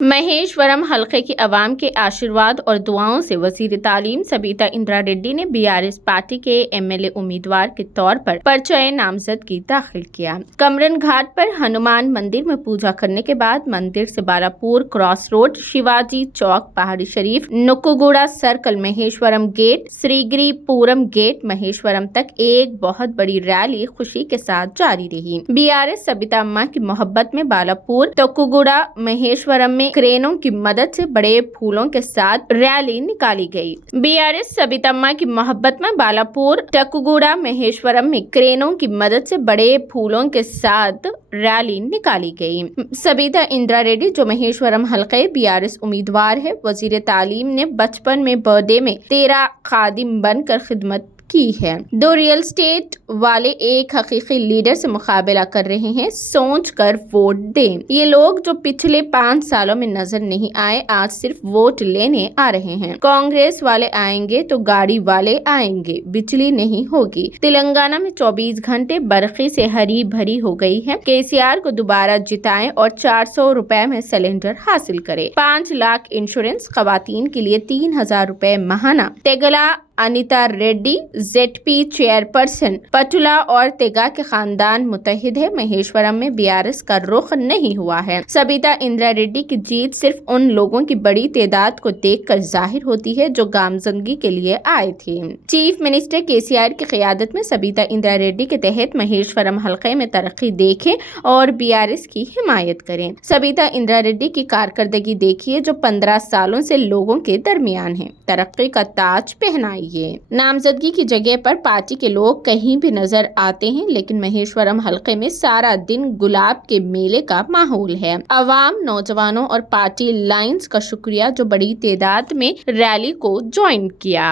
महेश्वरम हलके की आवाम के आशीर्वाद और दुआओं से वजीर तालीम सबिता इंदिरा रेड्डी ने बीआरएस पार्टी के एमएलए उम्मीदवार के तौर पर पर्चा नामजदगी दाखिल किया। कमरन घाट पर हनुमान मंदिर में पूजा करने के बाद मंदिर से Balapur cross road, Shivaji Chowk, Pahadi Shareef, Nukkuguda circle, Maheshwaram gate, Srigiripuram gate, Maheshwaram तक एक बहुत बड़ी रैली खुशी के साथ जारी रही। बीआरएस सबिता अम्मा की मोहब्बत में बालापुर, नुक्कुगुड़ा, महेश्वरम में क्रेनों की मदद से बड़े फूलों के साथ रैली निकाली गई। बीआरएस सबिता अम्मा की मोहब्बत में बालापुर, नुक्कुगुड़ा, महेश्वरम में क्रेनों की मदद से बड़े फूलों के साथ रैली निकाली गई। सबिता इंदिरा रेड्डी जो महेश्वरम हलके बीआरएस उम्मीदवार है, वजीर तालीम ने बचपन में बर्थडे में 13 खादिम बनकर खिदमत की है। दो रियल स्टेट वाले एक हकीकी लीडर से मुकाबला कर रहे हैं, सोच कर वोट दें। ये लोग जो पिछले 5 सालों में नजर नहीं आए, आज सिर्फ वोट लेने आ रहे हैं। कांग्रेस वाले आएंगे तो गाड़ी वाले आएंगे, बिजली नहीं होगी। तेलंगाना में 24 घंटे बरखी से हरी भरी हो गई है। केसीआर को दोबारा जिताएं और 400 रुपए में सिलेंडर हासिल करें। 5 लाख इंश्योरेंस, खवातीन के लिए 3000 रुपए महाना। तेगला अनिता रेड्डी जेडपी चेयरपर्सन, पटुला और तेगा के खानदान मुतहिद है। महेश्वरम में बीआरएस का रुख नहीं हुआ है। सबिता इंदिरा रेड्डी की जीत सिर्फ उन लोगों की बड़ी तादाद को देखकर जाहिर होती है जो गामजनगी के लिए आए थे। चीफ मिनिस्टर केसीआर की क़यादत में सबिता इंदिरा रेड्डी के तहत महेश्वरम हलके में तरक्की देखें और बीआरएस की हिमायत करें। सबिता इंदिरा रेड्डी की कारकर्दगी देखिए जो 15 सालों से लोगों के दरमियान है। तरक्की का ताज पहनाई। नामजदगी की जगह पर पार्टी के लोग कहीं भी नजर आते हैं, लेकिन महेश्वरम हलके में सारा दिन गुलाब के मेले का माहौल है। अवाम, नौजवानों और पार्टी लाइन्स का शुक्रिया जो बड़ी तादाद में रैली को ज्वाइन किया।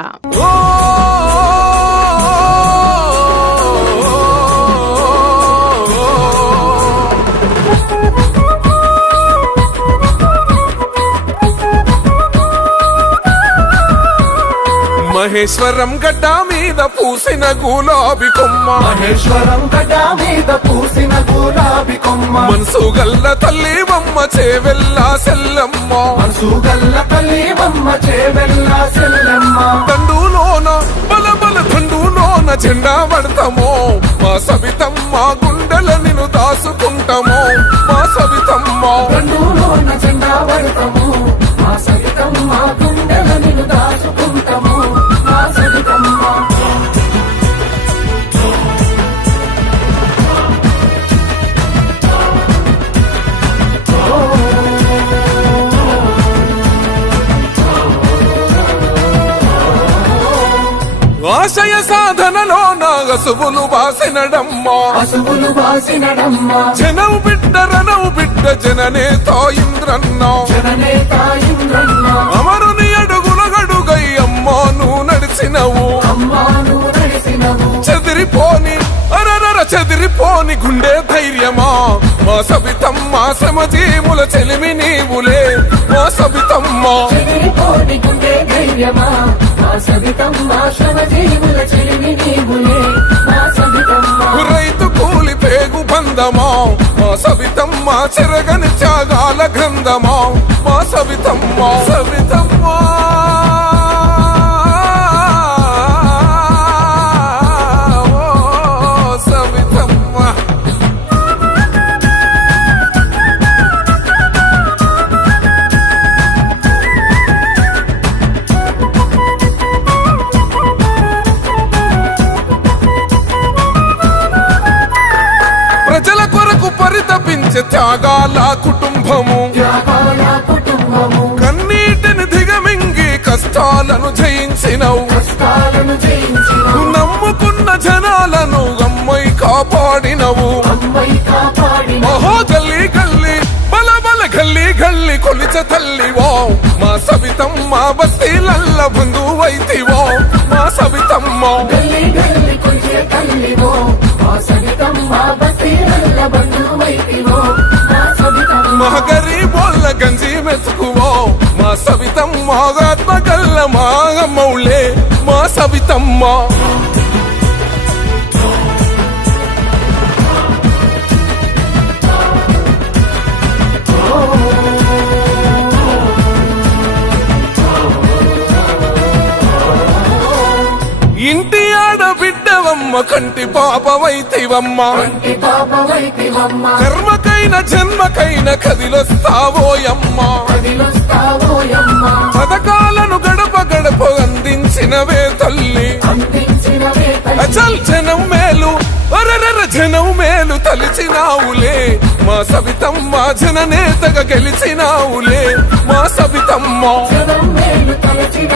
మహేశ్వరం గడ్డ మీద పూసిన గులాబీ కొమ్మ, మహేశ్వరం గడ్డ మీద పూసిన గులాబీ కొమ్మ, మనసు గల్ల తల్లి బొమ్మ చేవెల్ల సెల్లమ్మ, మనసు గల్ల తల్లి బొమ్మ చేవెల్ల సెల్లమ్మ. దండులోన బల బల దండులోన జెండా పడతామో, మా సవితమ్మ గుండెల నిన్ను దాసుకుంటామో, మా సవితమ్మ దండులోన జెండా పడతాము, మా సవితమ్మ గుండెల నిన్ను దాసుకుంటాము. ఆశయ సాధనలో నా అసువులు బాసినడమ్మా, అసువులు బాసినడమ్మ, జనవు బిడ్డ రణవు బిడ్డ జననేత ఇంద్రన్న, జననేత ఇంద్రన్న, అమరుని అడుగుల గడుగై అమ్మా నువ్వు నడిచినవు, అమ్మా నువ్వు నడిచినవు. చెదిరిపోని అరరర చెదిరిపోని గుండె ధైర్యమా, మా సబితమ్మ సమజీముల చెలిమి నీవులే, మా సబితమ్మ చెదిరిపోని గుండె ధైర్యమా, మా సబితమ్మ సమజీముల చెలిమి నీవులే, మా సబితమ్మ. రైతు కూలి పేగు బంధమా, మా సబితమ్మ చెరగని త్యాగాల గ్రంథమా, మా సబితమ్మ సబితమ్మ. ప్రజల కొరకు పరితపించే త్యాగాల కుటుంబము, త్యాగాల కుటుంబము, కన్నీటిని దిగమింగి కష్టాలను జయించినవు, కష్టాలను జయించినవు, నమ్ముకున్న జనాలను అమ్మై కాపాడినవు, అమ్మై కాపాడినవు. మహో గల్లీ గల్లీ బల బల గల్లీ గల్లీ కొలిచ తల్లివో, మా సవితమ్మ బస్తీలల్ల బంధువైతివో, మా సవితమ్మ గల్లీ గల్లీ కొలిచే తల్లివో, మా సవితమ్మ బస్తీలల్ల బంధువైతివో, మా సవితమ్మ. మా గరీబోళ్ళ గంజి మెతుకువో, మా సవితమ్మ ఆత్మ గల్ల మా అమ్మవులే, మా సవితమ్మ. కంటి పాపవైతివమ్మ కంటి పాపవైతివమ్మ కర్మకైన జన్మకైన కదిలొస్తావోయమ్మ కదిలొస్తావోయమ్మ పథకాలను గడప గడప అందించినవే తల్లి అందించినవే తల్లి అచల్ జనం మేలు అరరర జనం మేలు తలిచినావులే మా సవితమ్మ జననేతగా గెలిచినావులే మా సవితమ్మ జనం మేలు తలచిన